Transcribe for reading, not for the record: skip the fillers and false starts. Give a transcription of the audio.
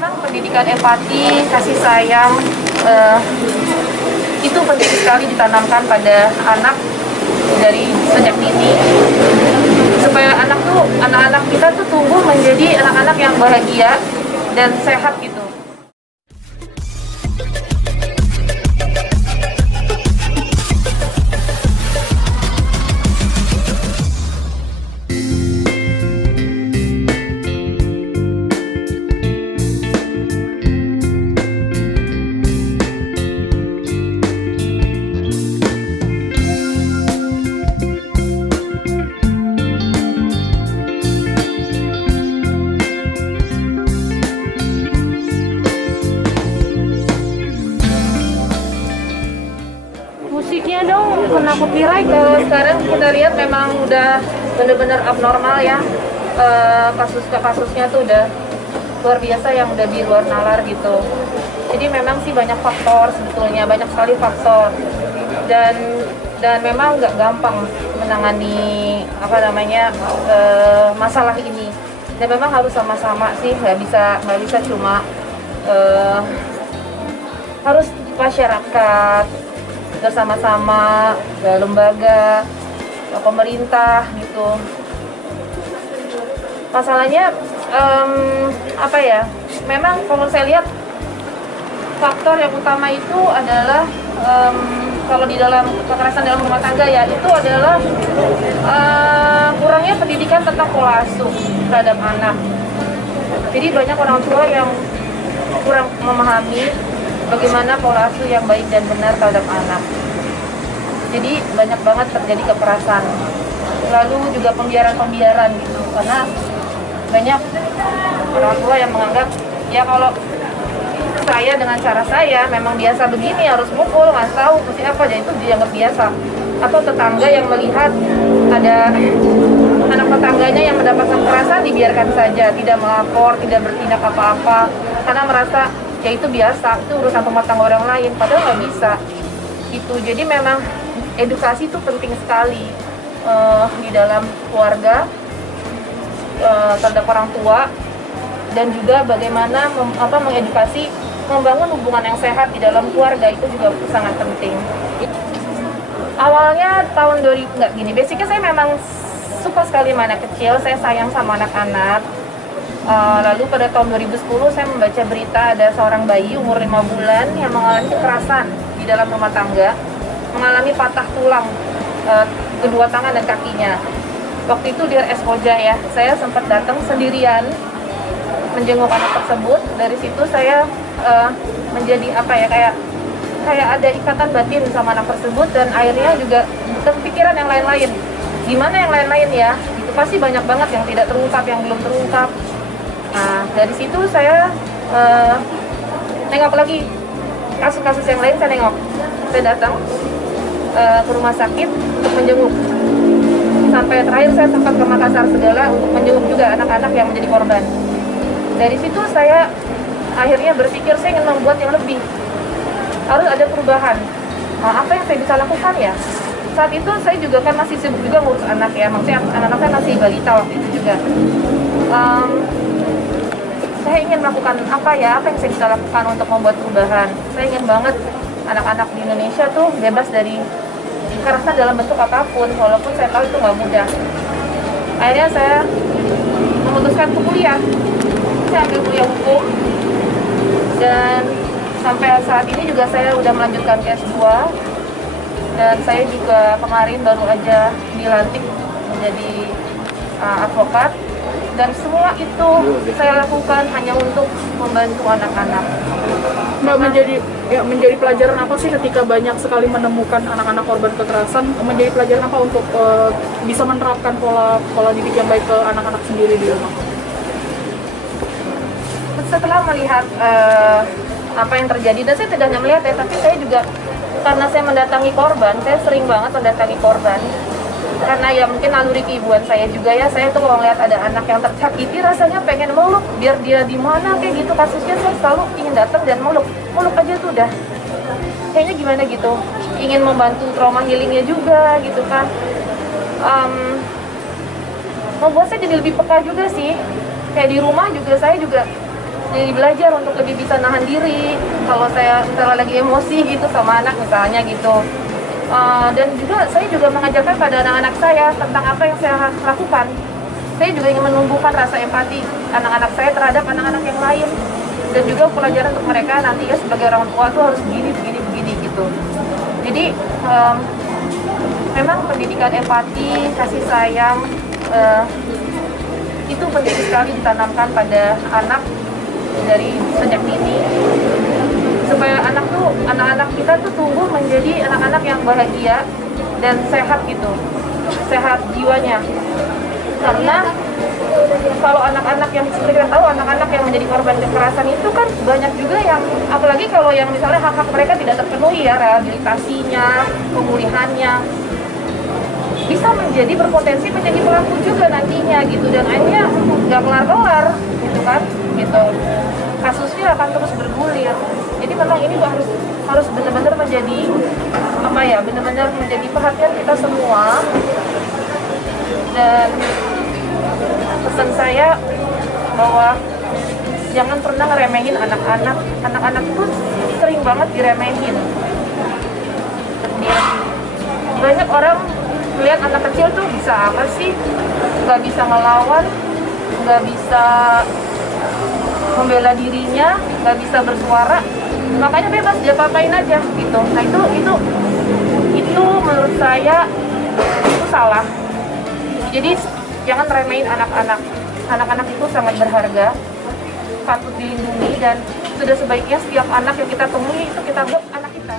memang pendidikan empati, kasih sayang itu penting sekali ditanamkan pada anak dari sejak dini, supaya anak-anak kita tuh tumbuh menjadi anak-anak yang bahagia dan sehat gitu. Musiknya dong kena copyright. Kalau sekarang kita lihat memang udah bener-bener abnormal ya, kasusnya tuh udah luar biasa, yang udah di luar nalar gitu. Jadi memang sih banyak faktor, sebetulnya banyak sekali faktor, dan memang nggak gampang menangani masalah ini, dan memang harus sama-sama sih, nggak bisa cuma harus masyarakat bersama-sama, lembaga, pemerintah gitu. Masalahnya memang kalau saya lihat faktor yang utama itu adalah kalau di dalam kekerasan dalam rumah tangga ya, itu adalah kurangnya pendidikan tentang pola asuh terhadap anak. Jadi banyak orang tua yang kurang memahami bagaimana pola asuh yang baik dan benar terhadap anak. Jadi banyak banget terjadi kekerasan. Lalu juga pembiaran gitu, karena banyak orang tua yang menganggap ya kalau saya dengan cara saya memang biasa begini, harus mukul, nggak tahu mesti apa, jadi itu dianggap biasa. Atau tetangga yang melihat ada anak tetangganya yang mendapatkan kekerasan, dibiarkan saja, tidak melapor, tidak bertindak apa-apa, karena merasa ya itu biasa, itu urusan rumah tangga orang lain, padahal nggak bisa gitu. Jadi memang edukasi itu penting sekali di dalam keluarga terhadap orang tua, dan juga bagaimana mengedukasi, membangun hubungan yang sehat di dalam keluarga, itu juga sangat penting. Awalnya tahun 2000 nggak gini, basicnya saya memang suka sekali sama anak kecil, saya sayang sama anak-anak. Lalu pada tahun 2010 saya membaca berita ada seorang bayi umur 5 bulan yang mengalami kekerasan di dalam rumah tangga, mengalami patah tulang kedua tangan dan kakinya. Waktu itu di RS Koja ya, saya sempat datang sendirian menjenguk anak tersebut. Dari situ saya menjadi kayak ada ikatan batin sama anak tersebut, dan akhirnya juga kepikiran yang lain-lain. Gimana yang lain-lain ya? Itu pasti banyak banget yang tidak terungkap, yang belum terungkap. Nah, dari situ saya nengok lagi kasus-kasus yang lain, saya nengok. Saya datang ke rumah sakit untuk menjenguk. Sampai terakhir saya sempat ke Makassar segala untuk menjenguk juga anak-anak yang menjadi korban. Dari situ saya akhirnya berpikir saya ingin membuat yang lebih. Harus ada perubahan. Nah, apa yang saya bisa lakukan ya? Saat itu saya juga kan masih sibuk juga ngurus anak ya, maksudnya anak-anak saya masih balita waktu itu juga. Saya ingin melakukan apa yang saya bisa lakukan untuk membuat perubahan. Saya ingin banget anak-anak di Indonesia tuh bebas dari kekerasan dalam bentuk apapun, walaupun saya tahu itu nggak mudah. Akhirnya saya memutuskan untuk kuliah. Saya ambil kuliah hukum, dan sampai saat ini juga saya udah melanjutkan ke S2, dan saya juga kemarin baru aja dilantik menjadi advokat. Dan semua itu saya lakukan hanya untuk membantu anak-anak. Mbak, menjadi pelajaran apa sih ketika banyak sekali menemukan anak-anak korban kekerasan? Menjadi pelajaran apa untuk bisa menerapkan pola didik yang baik ke anak-anak sendiri di rumah? Setelah melihat apa yang terjadi, dan saya tidak hanya melihat ya, tapi saya juga, karena saya mendatangi korban, saya sering banget mendatangi korban. Karena ya mungkin naluri keibuan saya juga ya, saya tuh kalau ngeliat ada anak yang tersakiti rasanya pengen meluk, biar dia di mana kayak gitu kasusnya, saya selalu ingin datang dan meluk aja tuh udah kayaknya gimana gitu, ingin membantu trauma healingnya juga gitu kan. Membuat saya jadi lebih peka juga sih, kayak di rumah juga saya juga jadi belajar untuk lebih bisa nahan diri kalau saya misalnya lagi emosi gitu sama anak misalnya gitu. Dan juga saya juga mengajarkan pada anak-anak saya tentang apa yang saya lakukan. Saya juga ingin menumbuhkan rasa empati anak-anak saya terhadap anak-anak yang lain, dan juga pelajaran untuk mereka nanti ya sebagai orang tua tuh harus begini gitu. Jadi memang pendidikan empati, kasih sayang itu penting sekali ditanamkan pada anak dari sejak dini, supaya anak-anak kita tuh tumbuh menjadi anak-anak yang bahagia dan sehat gitu, sehat jiwanya. Karena kalau anak-anak yang seperti kita tahu, anak-anak yang menjadi korban kekerasan itu kan banyak juga yang, apalagi kalau yang misalnya hak-hak mereka tidak terpenuhi ya, rehabilitasinya, pemulihannya, bisa menjadi berpotensi menjadi pelaku juga nantinya gitu, dan akhirnya nggak kelar-kelar gitu kan gitu, kasusnya akan terus bergulir. Jadi memang ini harus benar-benar menjadi apa ya, benar-benar menjadi perhatian kita semua. Dan pesan saya bahwa jangan pernah ngeremehin anak-anak. Anak-anak itu sering banget diremehin. Banyak orang melihat anak kecil tuh bisa apa sih, nggak bisa ngelawan, nggak bisa membela dirinya, nggak bisa bersuara, makanya bebas dia apain aja gitu. Nah itu menurut saya itu salah. Jadi jangan remehin anak-anak. Anak-anak itu sangat berharga, patut dilindungi, dan sudah sebaiknya setiap anak yang kita temui itu kita anggap anak kita.